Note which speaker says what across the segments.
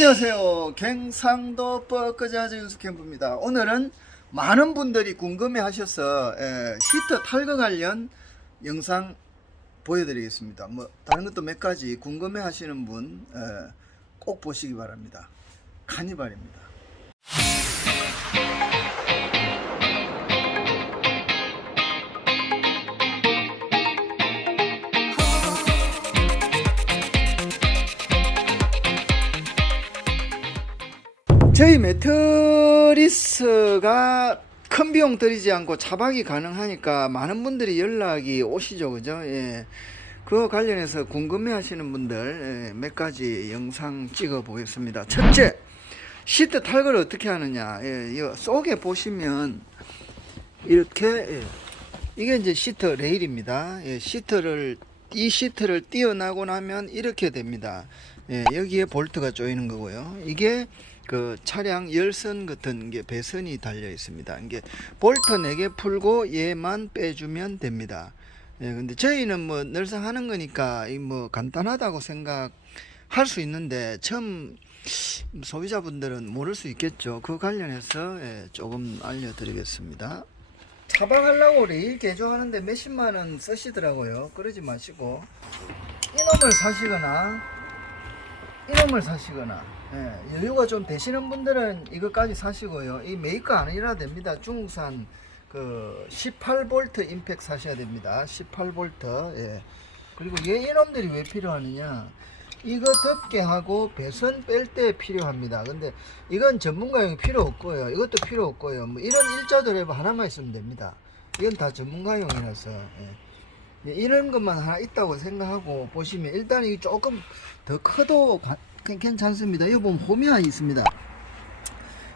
Speaker 1: 안녕하세요. 갱상도 뻐끄자즈 윤수캠프입니다. 오늘은 많은 분들이 궁금해 하셔서 에, 시트 탈거 관련 영상 보여드리겠습니다. 뭐 다른 것도 몇 가지 궁금해 하시는 분 꼭 보시기 바랍니다. 카니발입니다. 저희 매트리스가 큰 비용 들이지 않고 차박이 가능하니까 많은 분들이 연락이 오시죠, 그죠? 예. 그거 관련해서 궁금해 하시는 분들 예, 몇 가지 영상 찍어 보겠습니다. 첫째, 시트 탈거를 어떻게 하느냐. 예, 이 속에 보시면 이렇게 예, 이게 이제 시트 레일입니다. 예, 시트를 이 시트를 띄어나고 나면 이렇게 됩니다. 예, 여기에 볼트가 조이는 거고요. 이게 그 차량 열선 같은 게 배선이 달려 있습니다. 이게 볼트 4개 풀고 얘만 빼주면 됩니다. 예, 근데 저희는 뭐 늘상 하는 거니까 이뭐 간단하다고 생각할 수 있는데 처음 소비자분들은 모를 수 있겠죠. 그 관련해서 예, 조금 알려드리겠습니다. 차박하려고 레일 개조하는데 몇십만 원 쓰시더라고요. 그러지 마시고 이놈을 사시거나 이놈을 사시거나 예, 여유가 좀 되시는 분들은 이것까지 사시고요. 이 메이커 아니라 됩니다. 중국산 그 18V 임팩 사셔야 됩니다. 18V. 예. 그리고 얘 이놈들이 왜 필요하느냐? 이거 덮게 하고 배선 뺄 때 필요합니다. 근데 이건 전문가용이 필요 없고요. 이것도 필요 없고요. 뭐 이런 일자드랩 하나만 있으면 됩니다. 이건 다 전문가용이라서. 예. 예, 이런 것만 하나 있다고 생각하고 보시면 일단 이 조금 더 커도 괜찮습니다. 여기 보면 호미아 있습니다.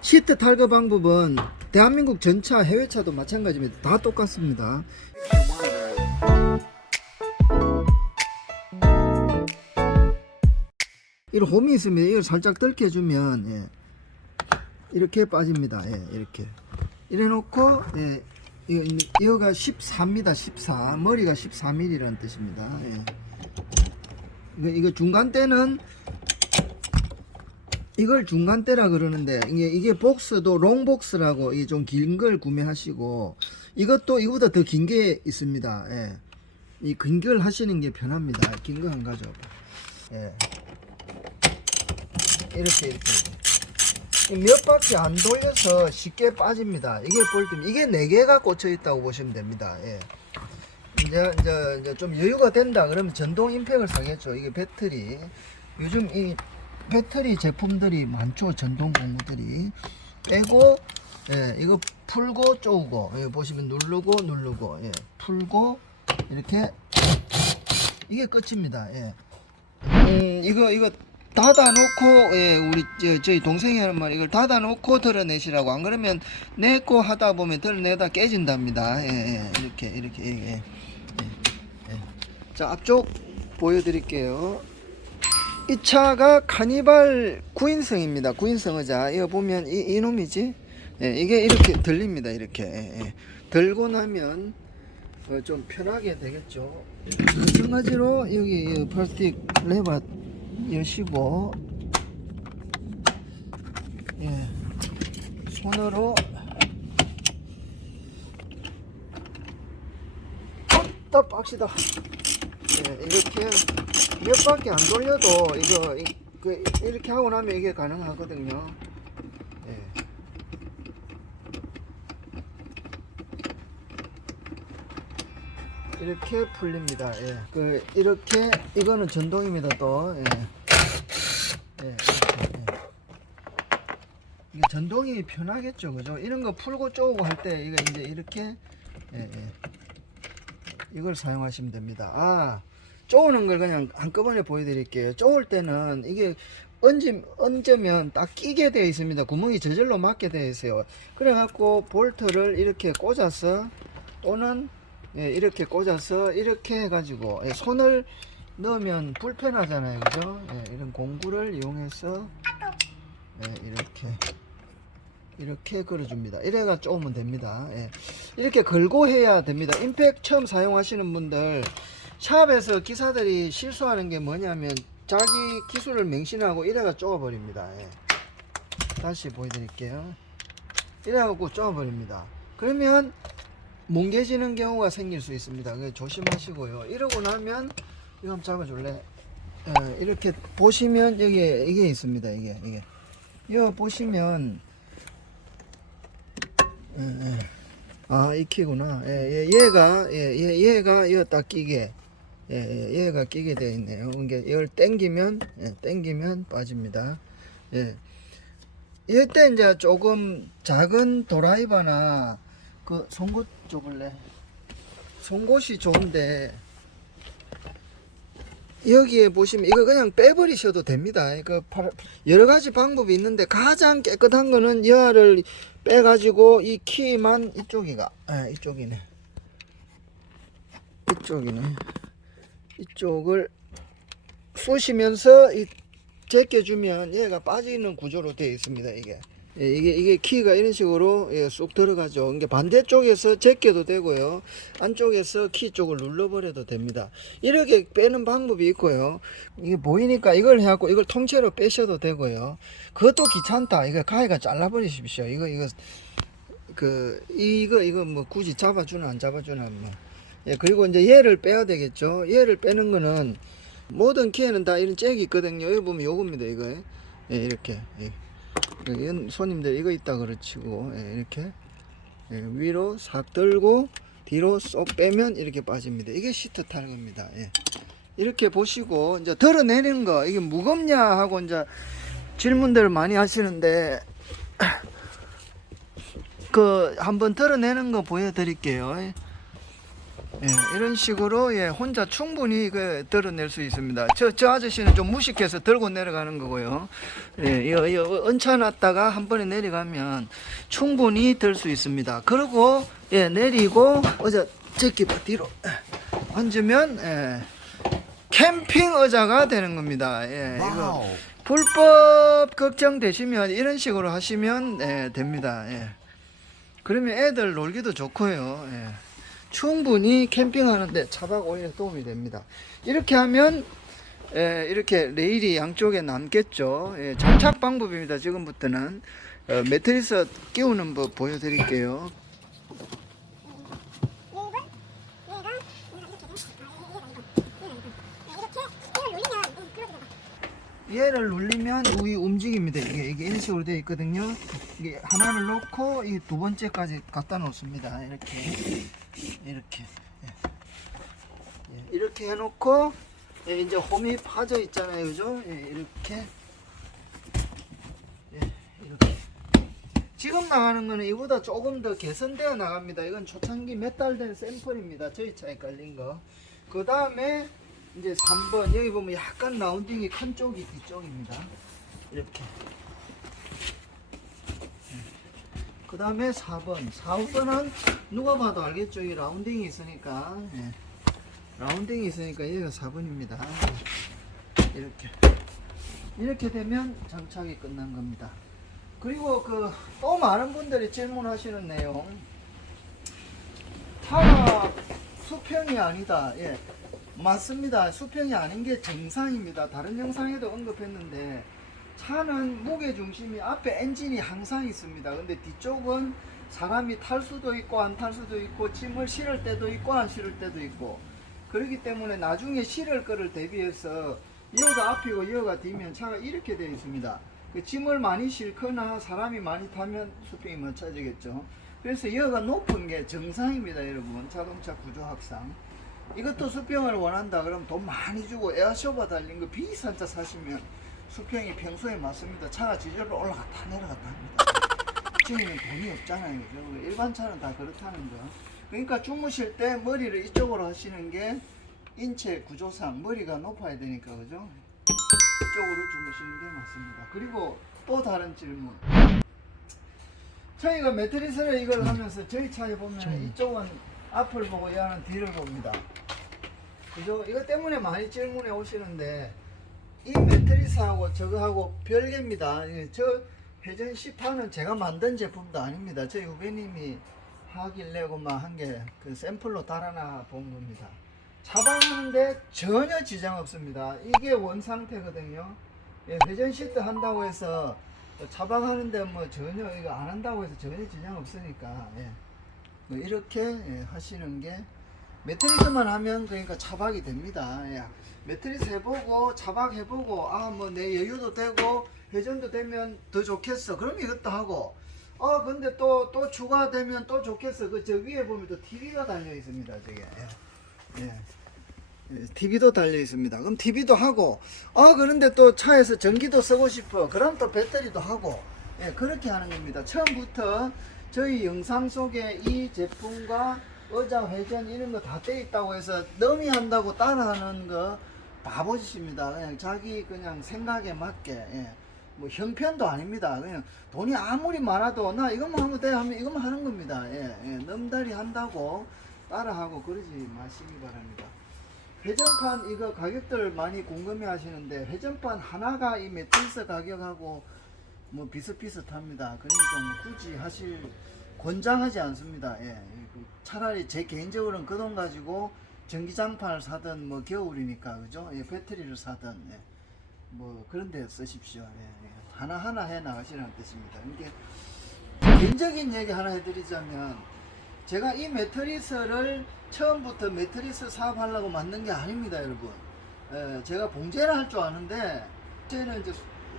Speaker 1: 시트 탈거 방법은 대한민국 전차 해외차도 마찬가지입니다. 다 똑같습니다. 이런 홈이 있습니다. 이걸 살짝 덜켜주면 예, 이렇게 빠집니다. 예, 이렇게 이래 놓고 예, 이거, 이거가 14입니다. 14 머리가 14mm라는 뜻입니다. 예. 이거, 이거 중간대는 이걸 중간대라 그러는데 이게 이게 복스도 롱복스라고 이게 좀 긴 걸 구매하시고 이것도 이거보다 더 긴 게 있습니다. 예. 이 긴 걸 하시는 게 편합니다. 긴 거 한 가져. 예. 이렇게 이렇게 몇 바퀴 안 돌려서 쉽게 빠집니다. 이게 볼트 이게 네 개가 꽂혀 있다고 보시면 됩니다. 예. 이제, 이제 이제 좀 여유가 된다 그러면 전동 임팩을 사겠죠. 이게 배터리 요즘 이 배터리 제품들이 많죠. 전동 공구들이 빼고 예, 이거 풀고 쪼고 예, 보시면 누르고 누르고 예, 풀고 이렇게 이게 끝입니다. 예. 음, 이거 이거 닫아놓고 예, 우리 저, 저희 동생이 하는 말 이걸 닫아놓고 드러내시라고 안 그러면 내거 하다 보면 드러내다 깨진답니다. 예, 예, 이렇게 이렇게 예, 예, 예. 자 앞쪽 보여드릴게요. 이 차가 카니발 9인승입니다. 9인승 의자. 이거 보면 이, 이놈이지? 예, 이게 이렇게 들립니다. 이렇게. 예, 예. 들고 나면 어, 좀 편하게 되겠죠. 마찬가지로 여기 이 플라스틱 레바 여시고 예. 손으로 딱 빡시다. 예, 이렇게 몇 바퀴 안 돌려도 이거 이, 그, 이렇게 하고 나면 이게 가능하거든요. 예. 이렇게 풀립니다. 예. 그 이렇게 이거는 전동입니다. 또 예. 예, 이렇게, 예. 이게 전동이 편하겠죠, 그죠? 이런 거 풀고 쪼고 할 때 이거 이제 이렇게 예, 예. 이걸 사용하시면 됩니다. 아, 쪼는 걸 그냥 한꺼번에 보여드릴게요. 쪼을 때는 이게 얹으, 얹으면 딱 끼게 되어 있습니다. 구멍이 저절로 맞게 되어 있어요. 그래 갖고 볼트를 이렇게 꽂아서 또는 예, 이렇게 꽂아서 이렇게 해가지고 예, 손을 넣으면 불편하잖아요. 그죠? 예, 이런 공구를 이용해서 예, 이렇게 이렇게 걸어줍니다. 이래가 쪼으면 됩니다. 예. 이렇게 걸고 해야 됩니다. 임팩 처음 사용하시는 분들 샵에서 기사들이 실수하는 게 뭐냐면 자기 기술을 맹신하고 이래가 쪼아버립니다. 예. 다시 보여드릴게요. 이래갖고 쪼아버립니다. 그러면 뭉개지는 경우가 생길 수 있습니다. 그 조심하시고요. 이러고 나면 이거 한번 잡아줄래? 어, 이렇게 보시면 여기 이게 있습니다. 이게 이게 이거 보시면 예, 예. 아, 이 키구나. 예, 예, 얘가, 예, 얘, 얘가, 이거 딱 끼게. 예, 예, 얘가 끼게 되어 있네요. 이게, 이걸 땡기면, 예, 땡기면 빠집니다. 예. 이때 이제 조금 작은 도라이버나 그 송곳 줘볼래? 송곳이 좋은데, 여기에 보시면 이거 그냥 빼버리셔도 됩니다. 그 팔- 여러 가지 방법이 있는데 가장 깨끗한 거는 여하를 빼가지고 이 키만 이쪽이가. 아 이쪽이네. 이쪽이네. 이쪽을 쑤시면서 이 제껴주면 얘가 빠지는 구조로 되어 있습니다 이게 예, 이게 이게 키가 이런 식으로 예, 쑥 들어가죠. 이게 반대쪽에서 제껴도 되고요. 안쪽에서 키 쪽을 눌러버려도 됩니다. 이렇게 빼는 방법이 있고요. 이게 보이니까 이걸 해갖고 이걸 통째로 빼셔도 되고요. 그것도 귀찮다. 이거 가위가 잘라버리십시오. 이거 이거 그 이거 이거 뭐 굳이 잡아주나 안 잡아주나 뭐. 예, 그리고 이제 얘를 빼야 되겠죠. 얘를 빼는 거는 모든 키에는 다 이런 잭이 있거든요. 여기 보면 요겁니다. 이거 예, 이렇게. 예. 손님들 이거 있다 그렇치고 예, 이렇게 예, 위로 싹 들고 뒤로 쏙 빼면 이렇게 빠집니다. 이게 시트 타는 겁니다. 예. 이렇게 보시고 이제 덜어내리는 거 이게 무겁냐 하고 이제 질문들을 많이 하시는데 그 한번 덜어내는 거 보여드릴게요. 예, 이런 식으로 예, 혼자 충분히 그 덜어낼 수 있습니다. 저, 저 아저씨는 좀 무식해서 들고 내려가는 거고요. 예, 이거, 이거 얹혀놨다가 한 번에 내려가면 충분히 들 수 있습니다. 그리고 예, 내리고 어자 제끼 뒤로 예, 앉으면 예, 캠핑 의자가 되는 겁니다. 예, 이거 불법 걱정되시면 이런 식으로 하시면 예, 됩니다. 예. 그러면 애들 놀기도 좋고요. 예. 충분히 캠핑하는데 차박 오히려 도움이 됩니다. 이렇게 하면 예, 이렇게 레일이 양쪽에 남겠죠. 예, 장착 방법입니다. 지금부터는 어, 매트리스 끼우는 법 보여드릴게요. 얘를 눌리면 이 움직입니다. 이게, 이게 이런 식으로 되어 있거든요. 이게 하나를 놓고 이 두 번째까지 갖다 놓습니다. 이렇게 이렇게 예. 예, 이렇게 해놓고 예, 이제 홈이 파져 있잖아요, 그죠? 예, 이렇게 예, 이렇게 지금 나가는 거는 이보다 조금 더 개선되어 나갑니다. 이건 초창기 몇 달 된 샘플입니다. 저희 차에 깔린 거. 그 다음에 이제 3번 여기 보면 약간 라운딩이 큰 쪽이 뒤쪽입니다. 이렇게. 그 다음에 4번. 4번은 누가 봐도 알겠죠. 이 라운딩이 있으니까. 예. 라운딩이 있으니까 여기가 4번입니다. 이렇게. 이렇게 되면 장착이 끝난 겁니다. 그리고 그 또 많은 분들이 질문하시는 내용. 타가 수평이 아니다. 예. 맞습니다. 수평이 아닌 게 정상입니다. 다른 영상에도 언급했는데 차는 무게 중심이 앞에 엔진이 항상 있습니다. 근데 뒤쪽은 사람이 탈 수도 있고 안 탈 수도 있고 짐을 실을 때도 있고 안 실을 때도 있고 그렇기 때문에 나중에 실을 거를 대비해서 이어가 앞이고 이어가 뒤면 차가 이렇게 되어 있습니다. 그 짐을 많이 싣거나 사람이 많이 타면 수평이 맞춰지겠죠. 그래서 이어가 높은 게 정상입니다, 여러분. 자동차 구조학상. 이것도 수평을 원한다 그러면 돈 많이 주고 에어쇼바 달린 거 비싼 차 사시면 수평이 평소에 맞습니다. 차가 지절로 올라갔다 내려갔다 합니다. 지금은 돈이 없잖아요. 그죠? 일반 차는 다 그렇다는 거. 그러니까 주무실 때 머리를 이쪽으로 하시는 게 인체 구조상 머리가 높아야 되니까 그죠? 이쪽으로 주무시는 게 맞습니다. 그리고 또 다른 질문. 저희가 매트리스를 이걸 하면서 저희 차에 보면 이쪽은 앞을 보고 얘는 뒤를 봅니다. 그죠? 이것 때문에 많이 질문해 오시는데 이 매트리스하고 저거하고 별개입니다. 이게 저 회전 시판은 제가 만든 제품도 아닙니다. 저희 후배님이 하길래 그만 한 게 그 샘플로 달아나 본 겁니다. 차방하는데 전혀 지장 없습니다. 이게 원 상태거든요. 예, 회전 시트 한다고 해서 차방하는데 뭐 전혀 이거 안 한다고 해서 전혀 지장 없으니까 예. 뭐 이렇게 예, 하시는 게 매트리스만 하면 그러니까 차박이 됩니다. 예. 매트리스 해보고 차박 해보고 아 뭐 내 여유도 되고 회전도 되면 더 좋겠어. 그럼 이것도 하고 어 근데 또 또 추가되면 또 좋겠어. 그 저 위에 보면 또 TV가 달려 있습니다. 저게 예. 예. TV도 달려 있습니다. 그럼 TV도 하고, 아 그런데 또 차에서 전기도 쓰고 싶어. 그럼 또 배터리도 하고, 예, 그렇게 하는 겁니다. 처음부터 저희 영상 속에 이 제품과 의자 회전 이런 거 다 돼 있다고 해서 너미 한다고 따라하는 거 바보짓입니다. 그냥 자기 그냥 생각에 맞게. 예. 뭐 형편도 아닙니다. 그냥 돈이 아무리 많아도 나 이것만 하면 돼 하면 이것만 하는 겁니다. 예, 예. 넘다리 한다고 따라하고 그러지 마시기 바랍니다. 회전판 이거 가격들 많이 궁금해 하시는데 회전판 하나가 이 매트리스 가격하고 뭐 비슷비슷합니다. 그러니까 뭐 굳이 하실 권장하지 않습니다. 예. 그 차라리 제 개인적으로는 그 돈 가지고 전기장판을 사든 뭐 겨울이니까 그죠? 예, 배터리를 사든 예. 뭐 그런 데 쓰십시오. 예, 예. 하나하나 해 나가시라는 뜻입니다. 이게 개인적인 얘기 하나 해드리자면 제가 이 매트리스를 처음부터 매트리스 사업하려고 만든 게 아닙니다, 여러분. 예, 제가 봉제를 할 줄 아는데 이제는 이제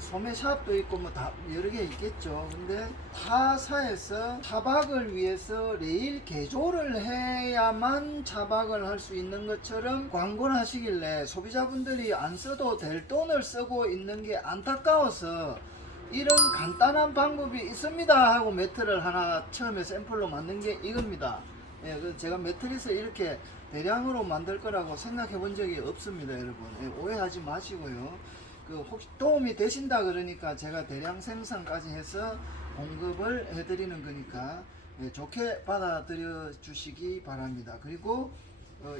Speaker 1: 소매샵도 있고 뭐 다 여러 개 있겠죠. 근데 타사에서 차박을 위해서 레일 개조를 해야만 차박을 할 수 있는 것처럼 광고를 하시길래 소비자분들이 안 써도 될 돈을 쓰고 있는 게 안타까워서 이런 간단한 방법이 있습니다 하고 매트를 하나 처음에 샘플로 만든 게 이겁니다. 예, 그 제가 매트리스 이렇게 대량으로 만들 거라고 생각해 본 적이 없습니다, 여러분. 예, 오해하지 마시고요. 그 혹시 도움이 되신다 그러니까 제가 대량 생산까지 해서 공급을 해드리는 거니까 예, 좋게 받아들여 주시기 바랍니다. 그리고 어,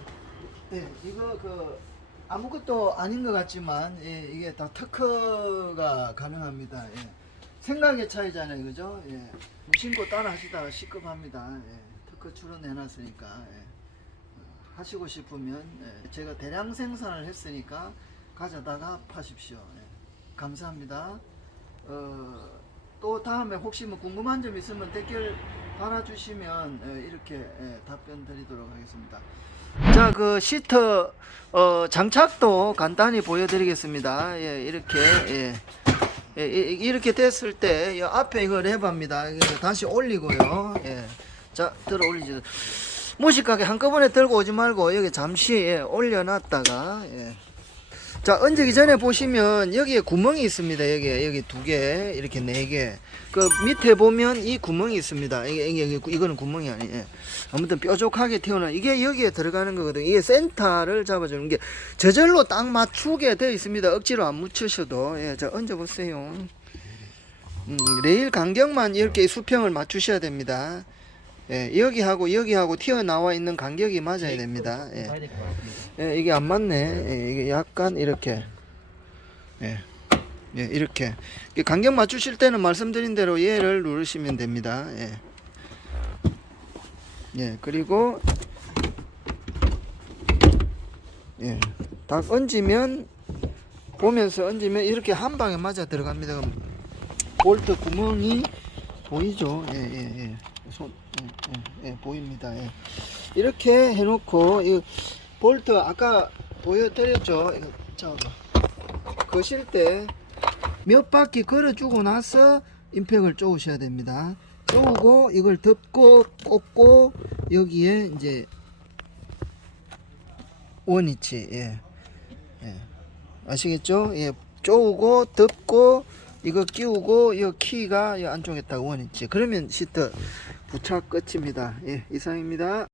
Speaker 1: 네, 이거 그 아무것도 아닌 것 같지만 예, 이게 다 특허가 가능합니다. 예. 생각의 차이잖아요, 그죠? 예. 무신고 따라 하시다가 시급합니다. 예. 특허 출원해놨으니까 예. 어, 하시고 싶으면 예. 제가 대량 생산을 했으니까 가져다가 파십시오. 예. 감사합니다. 어, 또 다음에 혹시 뭐 궁금한 점 있으면 댓글 달아주시면 예, 이렇게 예, 답변 드리도록 하겠습니다. 자, 그 시트 어, 장착도 간단히 보여드리겠습니다. 예, 이렇게 예. 예, 이- 이렇게 됐을 때이 앞에 레버입니다. 이거 다시 올리고요. 예. 자, 들어 올리죠. 무식하게 한꺼번에 들고 오지 말고 여기 잠시 예, 올려놨다가 예. 자, 얹기 전에 보시면 여기에 구멍이 있습니다. 여기 여기 두 개, 이렇게 네 개. 그 밑에 보면 이 구멍이 있습니다. 이게, 이게, 이거는 구멍이 아니에요. 아무튼 뾰족하게 튀어나온 이게 여기에 들어가는 거거든요. 이게 센터를 잡아주는 게 저절로 딱 맞추게 되어 있습니다. 억지로 안 묻히셔도 예, 자 얹어 보세요. 음, 레일 간격만 이렇게 수평을 맞추셔야 됩니다. 예, 여기하고 여기하고 튀어나와 있는 간격이 맞아야 됩니다. 예.
Speaker 2: 것 같습니다.
Speaker 1: 예, 이게 안 맞네. 예, 이게 약간 이렇게. 예. 예, 이렇게. 간격 맞추실 때는 말씀드린 대로 얘를 누르시면 됩니다. 예. 예, 그리고 예. 딱 얹으면 보면서 얹으면 이렇게 한 방에 맞아 들어갑니다. 볼트 구멍이 보이죠? 예, 예, 예. 손, 예, 예, 예, 보입니다. 예. 이렇게 해놓고 이 볼트 아까 보여드렸죠? 이거. 거실 때 몇 바퀴 걸어주고 나서 임팩을 쪼으셔야 됩니다. 쪼고 이걸 덮고 꽂고 여기에 이제 원위치 예. 예. 아시겠죠? 예. 쪼고 덮고 이거 끼우고 이 키가 이 안쪽에 딱 원위치 그러면 시트 부착 끝입니다. 예, 이상입니다.